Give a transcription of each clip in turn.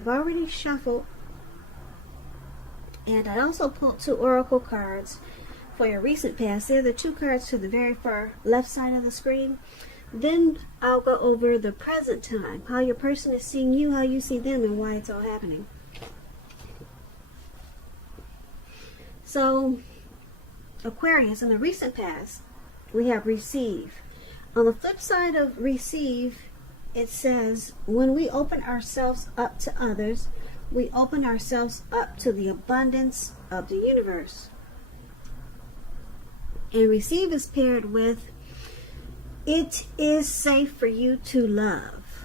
I've already shuffled, and I also pulled 2 oracle cards for your recent past. They're the 2 cards to the very far left side of the screen. Then I'll go over the present time, how your person is seeing you, how you see them, and why it's all happening. So, Aquarius, in the recent past, we have receive. On the flip side of receive, it says, when we open ourselves up to others, we open ourselves up to the abundance of the universe. And receive is paired with, it is safe for you to love.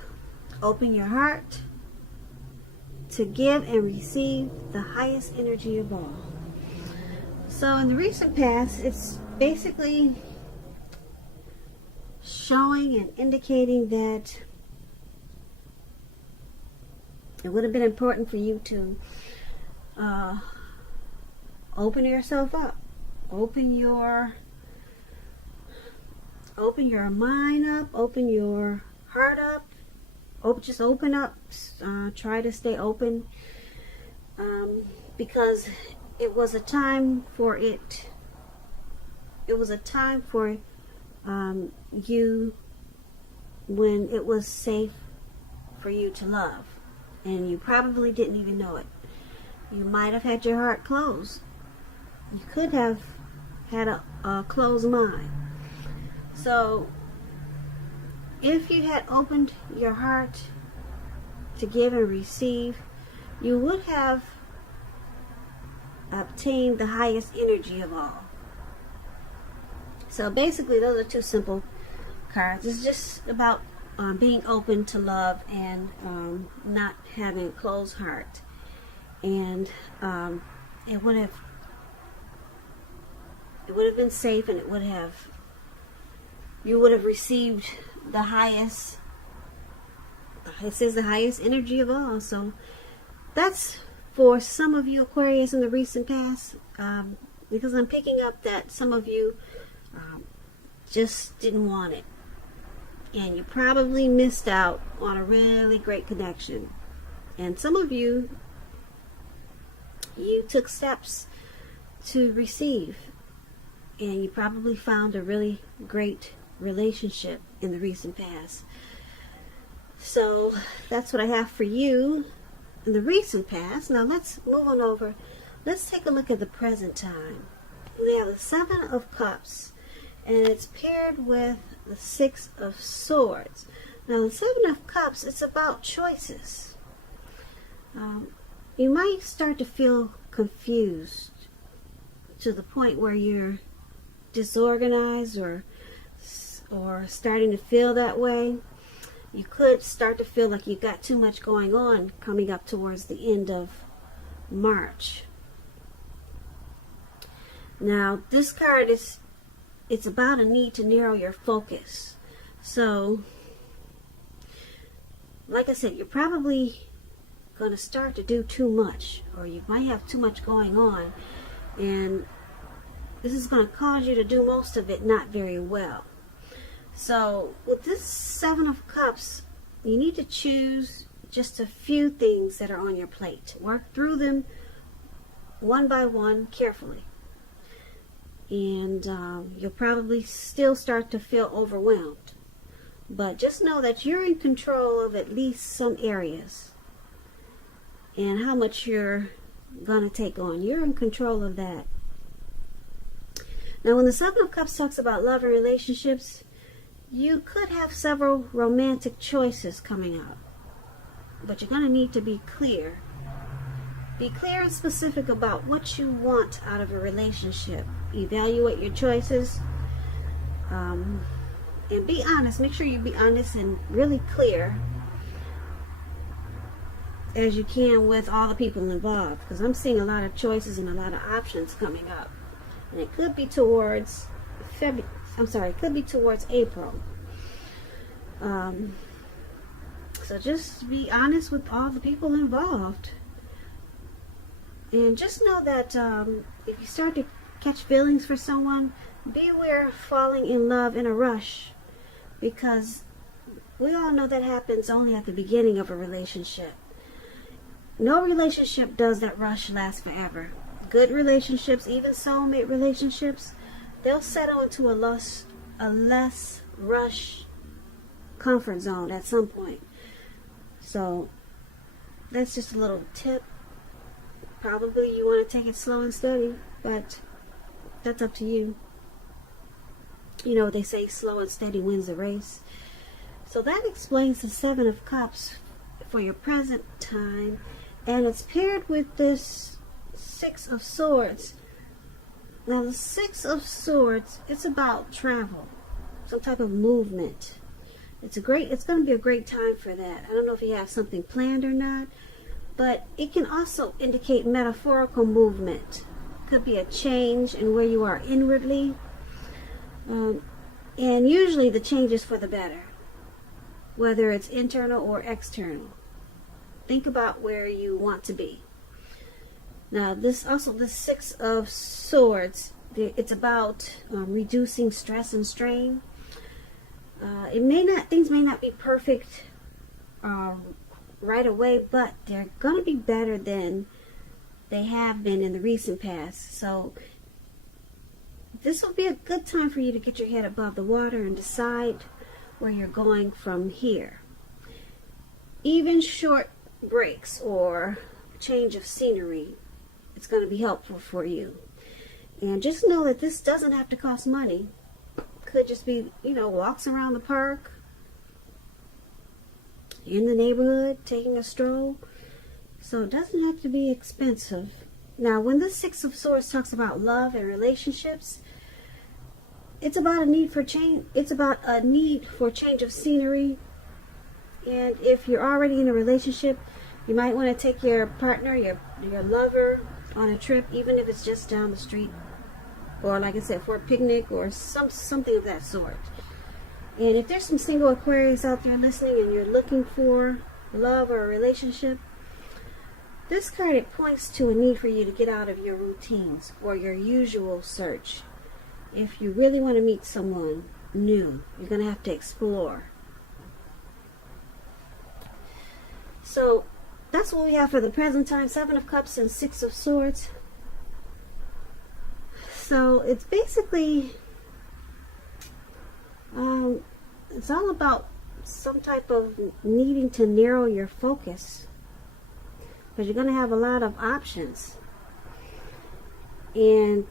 Open your heart to give and receive the highest energy of all. So in the recent past, it's basically showing and indicating that it would have been important for you to open yourself up, open your mind up, open your heart up, just open up. Try to stay open, because it was a time for it. It was a time for you when it was safe for you to love. And you probably didn't even know it. You might have had your heart closed. You could have had a closed mind. So, if you had opened your heart to give and receive, you would have obtained the highest energy of all. So basically, those are 2 simple cards. It's just about being open to love and not having a closed heart. And it would have been safe, and you would have received the highest. It says the highest energy of all. So that's for some of you Aquarius in the recent past, because I'm picking up that some of you just didn't want it. And you probably missed out on a really great connection. And some of you took steps to receive. And you probably found a really great relationship in the recent past. So that's what I have for you in the recent past. Now let's move on over. Let's take a look at the present time. We have the 7 of Cups, and it's paired with the 6 of Swords. Now the 7 of Cups, it's about choices. You might start to feel confused to the point where you're disorganized or starting to feel that way. You could start to feel like you got too much going on coming up towards the end of March. Now this card it's about a need to narrow your focus. So like I said, you're probably going to start to do too much, or you might have too much going on, and this is going to cause you to do most of it not very well. So with this 7 of Cups, you need to choose just a few things that are on your plate. Work through them one by one carefully. And you'll probably still start to feel overwhelmed. But just know that you're in control of at least some areas. And how much you're going to take on. You're in control of that. Now when the 7 of Cups talks about love and relationships, you could have several romantic choices coming up. But you're going to need to be clear. Be clear and specific about what you want out of a relationship. Evaluate your choices. And be honest. Make sure you be honest and really clear as you can with all the people involved. Because I'm seeing a lot of choices and a lot of options coming up. And it could be towards it could be towards April. So just be honest with all the people involved. And just know that if you start to catch feelings for someone, be aware of falling in love in a rush. Because we all know that happens only at the beginning of a relationship. no relationship does that rush last forever. Good relationships, even soulmate relationships, they'll settle into a less rush comfort zone at some point. So that's just a little tip. Probably you want to take it slow and steady, but that's up to you. You know what they say, slow and steady wins the race. So that explains the Seven of Cups for your present time. And it's paired with this Six of Swords. Now the Six of Swords, it's about travel, some type of movement. It's going to be a great time for that. I don't know if you have something planned or not, but it can also indicate metaphorical movement. Could be a change in where you are inwardly. And usually the change is for the better, whether it's internal or external. Think about where you want to be. Now, the Six of Swords, it's about reducing stress and strain. Things may not be perfect right away, but they're going to be better than they have been in the recent past. So this will be a good time for you to get your head above the water and decide where you're going from here. Even short breaks or change of scenery, it's going to be helpful for you. And just know that this doesn't have to cost money. Could just be, walks around the park, in the neighborhood, taking a stroll. So it doesn't have to be expensive. Now, when the Six of Swords talks about love and relationships, it's about a need for change. It's about a need for change of scenery. And if you're already in a relationship, you might want to take your partner, your lover, on a trip, even if it's just down the street, or like I said, for a picnic or something of that sort. And if there's some single Aquarius out there listening and you're looking for love or a relationship, this card, it points to a need for you to get out of your routines or your usual search. If you really want to meet someone new, you're going to have to explore. So that's what we have for the present time. Seven of Cups and Six of Swords. So it's basically, it's all about some type of needing to narrow your focus. Because you're going to have a lot of options. And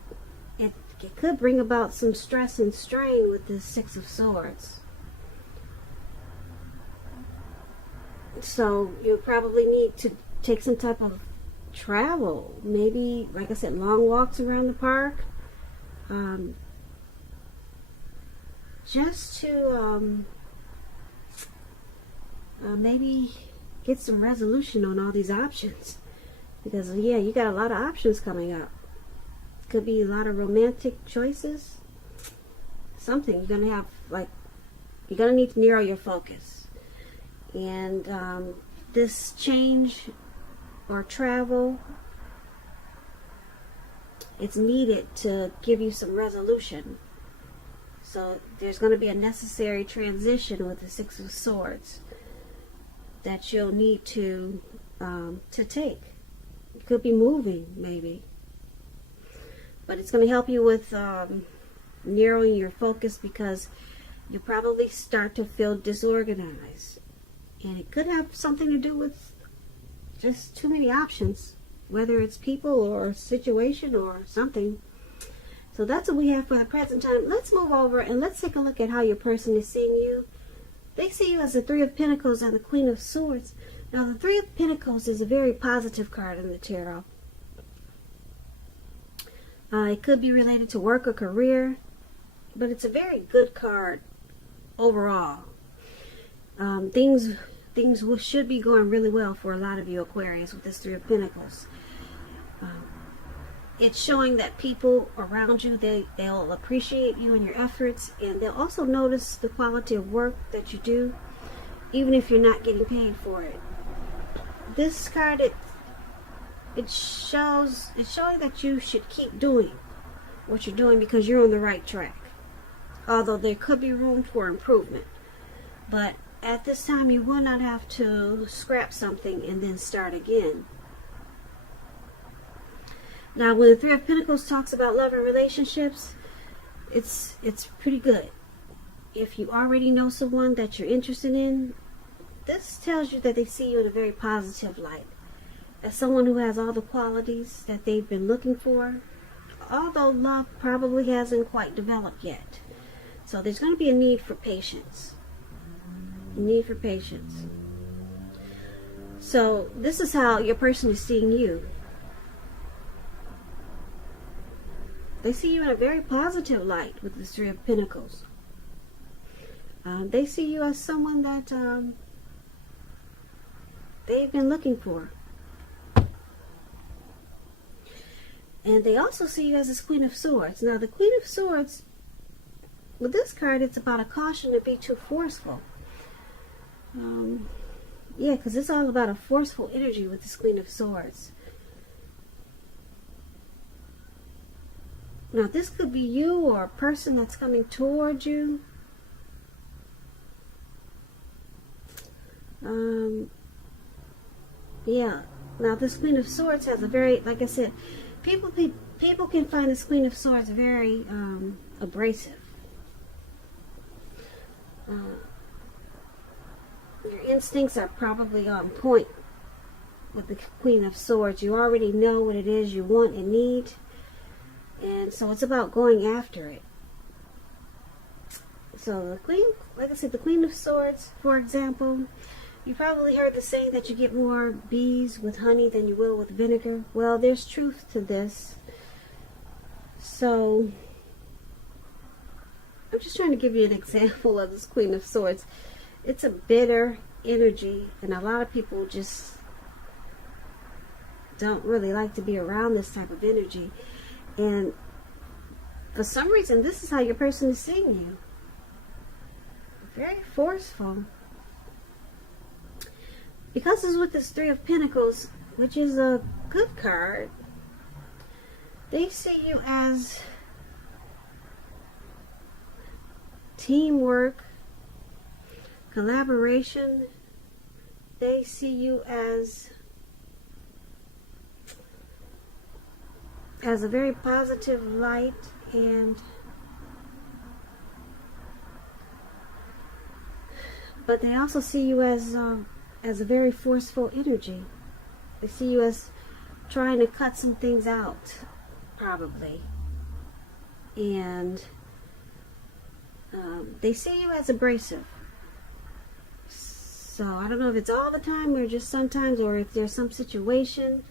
it could bring about some stress and strain with the Six of Swords. So you'll probably need to take some type of travel. Maybe, like I said, long walks around the park. Just to maybe get some resolution on all these options. Because, yeah, you got a lot of options coming up. Could be a lot of romantic choices. Something. You're going to have, you're going to need to narrow your focus. And this change or travel, it's needed to give you some resolution. So there's going to be a necessary transition with the Six of Swords that you'll need to take. It could be moving, maybe. But it's going to help you with narrowing your focus, because you probably start to feel disorganized. And it could have something to do with just too many options, whether it's people or situation or something. So that's what we have for the present time. Let's move over and let's take a look at how your person is seeing you. They see you as the Three of Pentacles and the Queen of Swords. Now, the Three of Pentacles is a very positive card in the tarot. It could be related to work or career, but it's a very good card overall. Things should be going really well for a lot of you Aquarius with this Three of Pentacles. It's showing that people around you, they'll appreciate you and your efforts, and they'll also notice the quality of work that you do, even if you're not getting paid for it. This card, it's showing that you should keep doing what you're doing because you're on the right track. Although there could be room for improvement. But at this time, you will not have to scrap something and then start again. Now, when the Three of Pentacles talks about love and relationships, it's pretty good. If you already know someone that you're interested in, this tells you that they see you in a very positive light. As someone who has all the qualities that they've been looking for, although love probably hasn't quite developed yet. So there's going to be a need for patience. A need for patience. So this is how your person is seeing you. They see you in a very positive light with the Three of Pentacles. They see you as someone that they've been looking for. And they also see you as this Queen of Swords. Now, the Queen of Swords, with this card, it's about a caution to be too forceful. Yeah, because it's all about a forceful energy with this Queen of Swords. Now, this could be you or a person that's coming towards you. Yeah. Now, this Queen of Swords has a very, like I said, people can find this Queen of Swords very abrasive. Your instincts are probably on point with the Queen of Swords. You already know what it is you want and need. And so it's about going after it. So the Queen, like I said, the Queen of Swords, for example, you probably heard the saying that you get more bees with honey than you will with vinegar. Well, there's truth to this. So I'm just trying to give you an example of this Queen of Swords. It's a bitter energy, and a lot of people just don't really like to be around this type of energy. And for some reason, this is how your person is seeing you. Very forceful. Because it's with this Three of Pentacles, which is a good card, they see you as teamwork, collaboration. They see you as a very positive light, but they also see you as a very forceful energy. They see you as trying to cut some things out, probably. And they see you as abrasive. So I don't know if it's all the time or just sometimes, or if there's some situation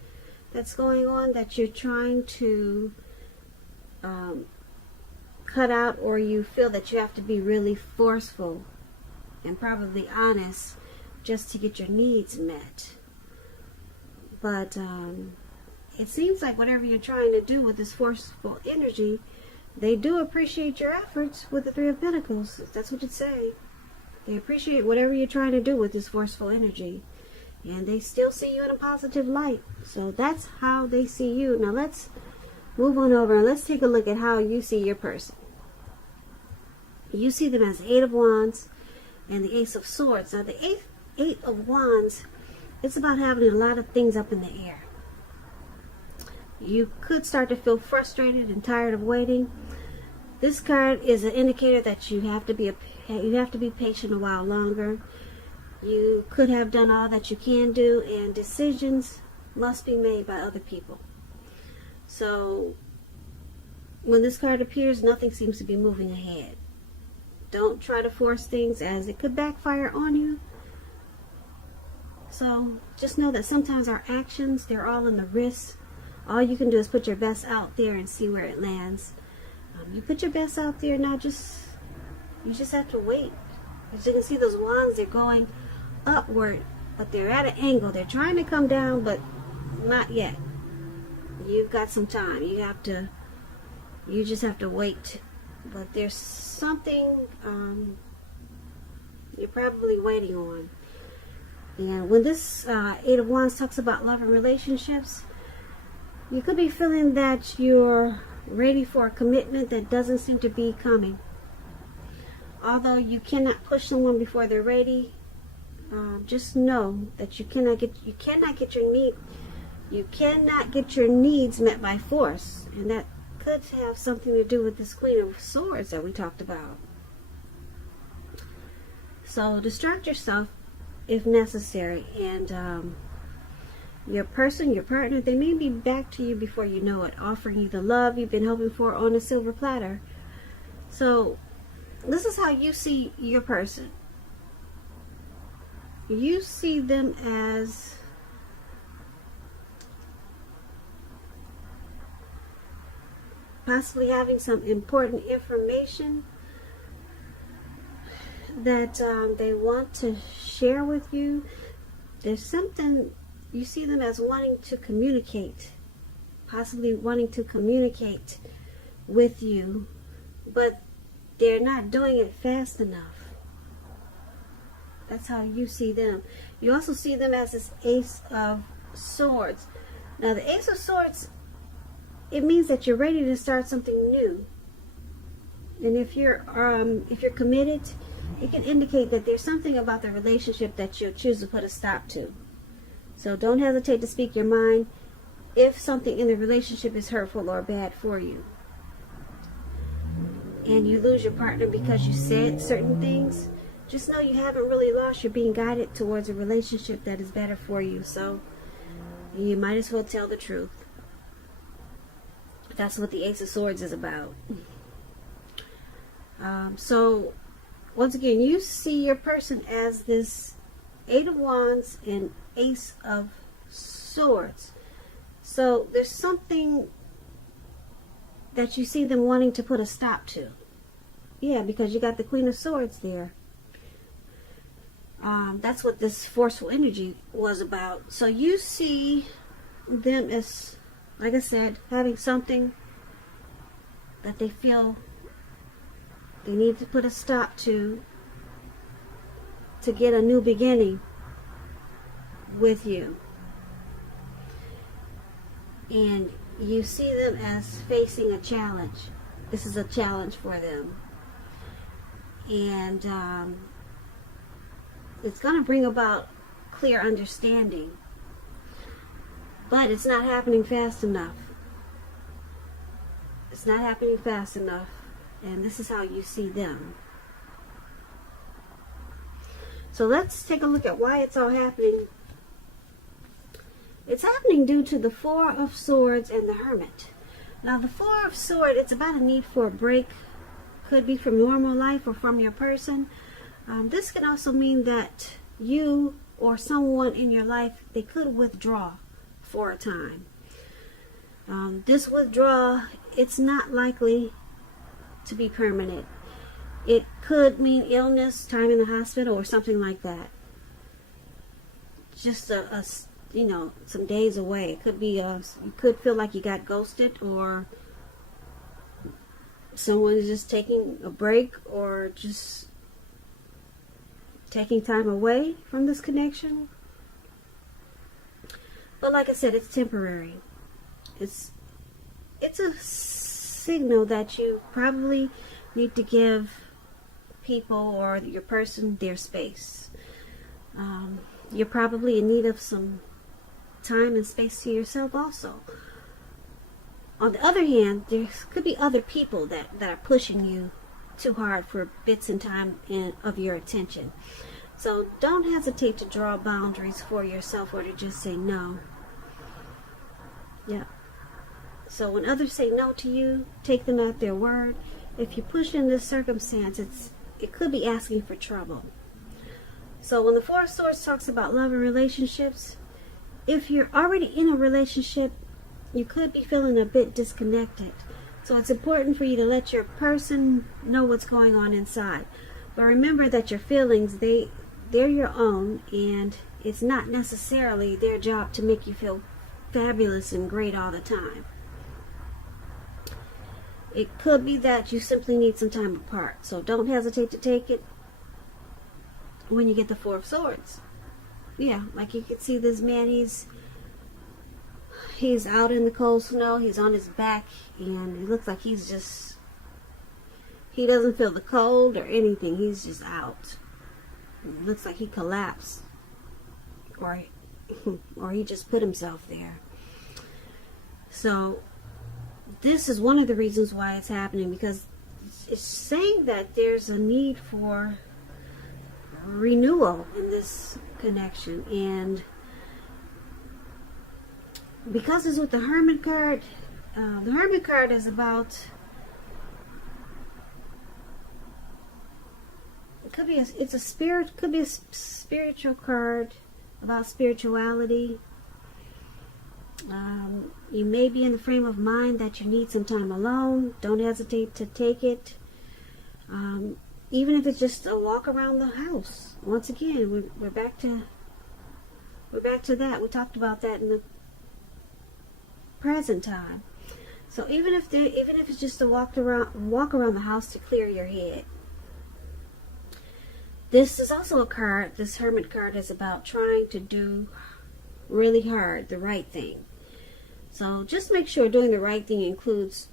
that's going on that you're trying to cut out, or you feel that you have to be really forceful and probably honest just to get your needs met. But it seems like whatever you're trying to do with this forceful energy, they do appreciate your efforts with the Three of Pentacles. That's what you'd say. They appreciate whatever you're trying to do with this forceful energy. And they still see you in a positive light. So that's how they see you. Now let's move on over and let's take a look at how you see your person. You see them as Eight of Wands and the Ace of Swords. Now the Eight of Wands, it's about having a lot of things up in the air. You could start to feel frustrated and tired of waiting. This card is an indicator that you have to be patient a while longer. You could have done all that you can do, and decisions must be made by other people. So when this card appears, nothing seems to be moving ahead. Don't try to force things, as it could backfire on you. So just know that sometimes our actions, they're all in the wrist. All you can do is put your best out there and see where it lands. You put your best out there, now you just have to wait. As you can see, those wands, they're going upward, but they're at an angle. They're trying to come down, but not yet. You've got some time. You just have to wait. But there's something you're probably waiting on. And when this Eight of Wands talks about love and relationships, you could be feeling that you're ready for a commitment that doesn't seem to be coming. Although you cannot push someone before they're ready, just know that you cannot get You cannot get your needs met by force. And that could have something to do with this Queen of Swords that we talked about. So distract yourself if necessary. And your person, your partner, they may be back to you before you know it, offering you the love you've been hoping for on a silver platter. So this is how you see your person. You see them as possibly having some important information that they want to share with you. There's something, you see them as wanting to communicate, possibly wanting to communicate with you, but they're not doing it fast enough. That's how you see them. You also see them as this Ace of Swords. Now the Ace of Swords, it means that you're ready to start something new. And if you're committed, it can indicate that there's something about the relationship that you'll choose to put a stop to. So don't hesitate to speak your mind if something in the relationship is hurtful or bad for you. And you lose your partner because you said certain things, just know you haven't really lost. You're being guided towards a relationship that is better for you. So you might as well tell the truth. That's what the Ace of Swords is about. So once again, you see your person as this Eight of Wands and Ace of Swords. So there's something that you see them wanting to put a stop to. Yeah, because you got the Queen of Swords there. That's what this forceful energy was about. So you see them as, like I said, having something that they feel they need to put a stop to get a new beginning with you. And you see them as facing a challenge. This is a challenge for them. And it's going to bring about clear understanding. But it's not happening fast enough. It's not happening fast enough. And this is how you see them. So let's take a look at why it's all happening. It's happening due to the Four of Swords and the Hermit. Now the Four of Swords, it's about a need for a break. Could be from normal life or from your person. This can also mean that you or someone in your life, they could withdraw for a time. This withdrawal, it's not likely to be permanent. It could mean illness, time in the hospital, or something like that. Just some days away. It could be you could feel like you got ghosted, or someone is just taking a break, or just taking time away from this connection. But like I said, it's temporary. It's a signal that you probably need to give people or your person their space. You're probably in need of some time and space to yourself also. On the other hand, there could be other people that are pushing you too hard for bits and time of your attention. So don't hesitate to draw boundaries for yourself, or to just say no. Yeah. So when others say no to you, take them at their word. If you push in this circumstance, it could be asking for trouble. So when the Four of Swords talks about love and relationships, if you're already in a relationship, you could be feeling a bit disconnected. So it's important for you to let your person know what's going on inside. But remember that your feelings, they're your own, and it's not necessarily their job to make you feel fabulous and great all the time. It could be that you simply need some time apart. So don't hesitate to take it when you get the Four of Swords. Yeah, like you can see this man, he's out in the cold snow, he's on his back, and it looks like he doesn't feel the cold or anything, he's just out. It looks like he collapsed, or he just put himself there. So this is one of the reasons why it's happening, because it's saying that there's a need for renewal in this connection. And because it's with the Hermit card, the Hermit card is about, could be a spiritual card about spirituality. You may be in the frame of mind that you need some time alone. Don't hesitate to take it. Even if it's just a walk around the house. Once again, we're back to that. We talked about that in the present time. So even if it's just a walk around the house to clear your head. This is also a card. This Hermit card is about trying to do really hard the right thing. So just make sure doing the right thing includes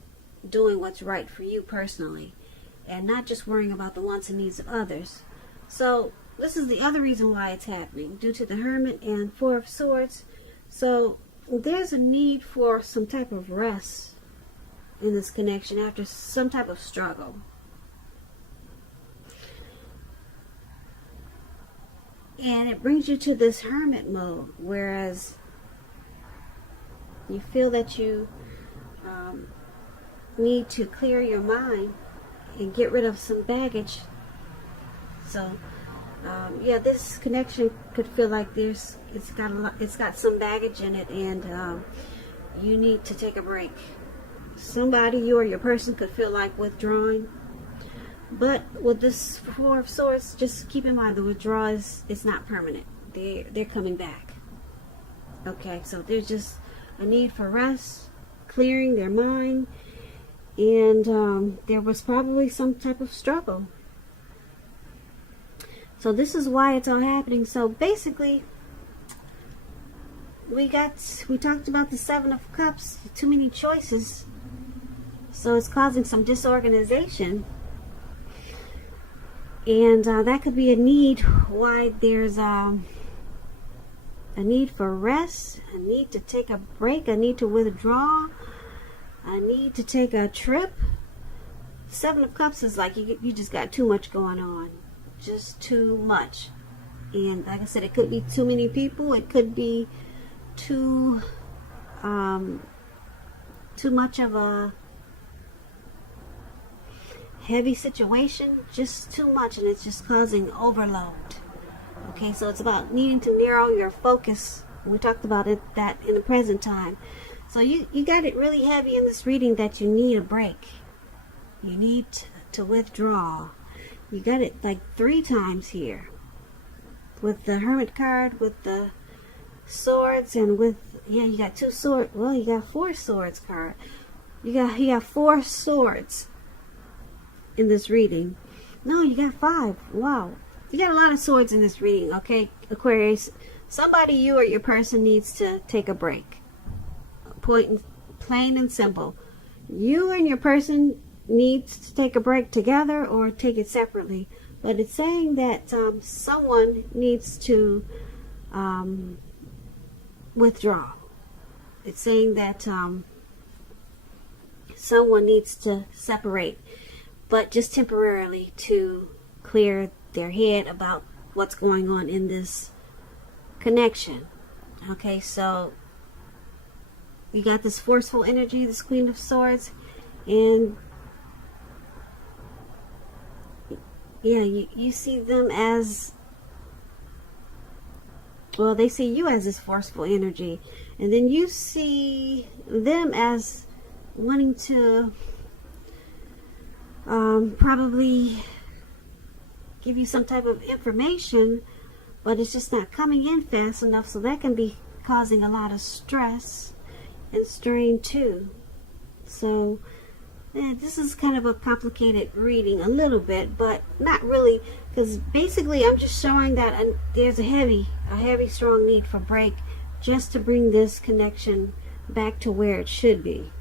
doing what's right for you personally, and not just worrying about the wants and needs of others. So this is the other reason why it's happening, due to the Hermit and Four of Swords. So there's a need for some type of rest in this connection after some type of struggle. And it brings you to this hermit mode, whereas you feel that you need to clear your mind and get rid of some baggage. So yeah, this connection could feel like it's got some baggage in it, and you need to take a break. Somebody, you or your person, could feel like withdrawing. But with this Four of Swords, just keep in mind the withdrawal is not permanent. They're coming back. Okay, so there's just a need for rest, clearing their mind, and there was probably some type of struggle. So this is why it's all happening. So basically, we talked about the Seven of Cups, too many choices. So it's causing some disorganization. And that could be a need why there's a need for rest, a need to take a break, a need to withdraw, a need to take a trip. Seven of Cups is like you just got too much going on. Just too much. And like I said, it could be too many people. It could be too much of a heavy situation, just too much, and it's just causing overload. Okay, so it's about needing to narrow your focus. We talked about that in the present time. So you got it really heavy in this reading that you need a break. You need to withdraw. You got it like 3 times here. With the Hermit card, with the swords, and with, yeah, you got 2 swords. Well, you got 4 swords card. You got 4 swords in this reading. No, you got 5. Wow. You got a lot of swords in this reading, okay, Aquarius? Somebody, you or your person, needs to take a break. Plain and simple. You and your person needs to take a break together or take it separately. But it's saying that someone needs to withdraw. It's saying that someone needs to separate, but just temporarily, to clear their head about what's going on in this connection. Okay, so you got this forceful energy, this Queen of Swords, and yeah, you see them as, well, they see you as this forceful energy, and then you see them as wanting to probably give you some type of information, but it's just not coming in fast enough, so that can be causing a lot of stress and strain too. So this is kind of a complicated reading a little bit, but not really, because basically I'm just showing that there's a heavy strong need for break, just to bring this connection back to where it should be.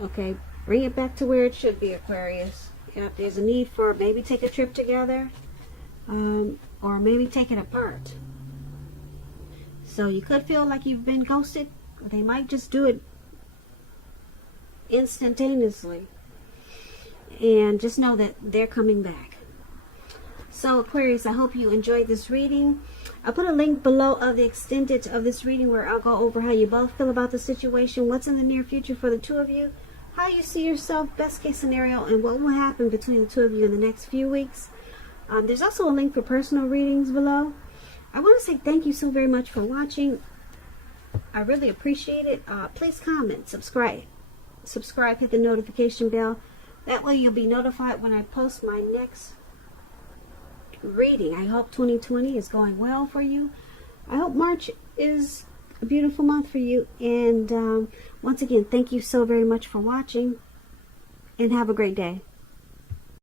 Okay, bring it back to where it should be, Aquarius. If there's a need for maybe take a trip together, or maybe take it apart. So you could feel like you've been ghosted. They might just do it instantaneously. And just know that they're coming back. So Aquarius, I hope you enjoyed this reading. I'll put a link below of the extended of this reading where I'll go over how you both feel about the situation, what's in the near future for the two of you, how you see yourself, best case scenario, and what will happen between the two of you in the next few weeks. There's also a link for personal readings below. I want to say thank you so very much for watching. I really appreciate it. Please comment, subscribe, hit the notification bell. That way you'll be notified when I post my next reading. I hope 2020 is going well for you. I hope March is a beautiful month for you. And once again, thank you so very much for watching. And have a great day.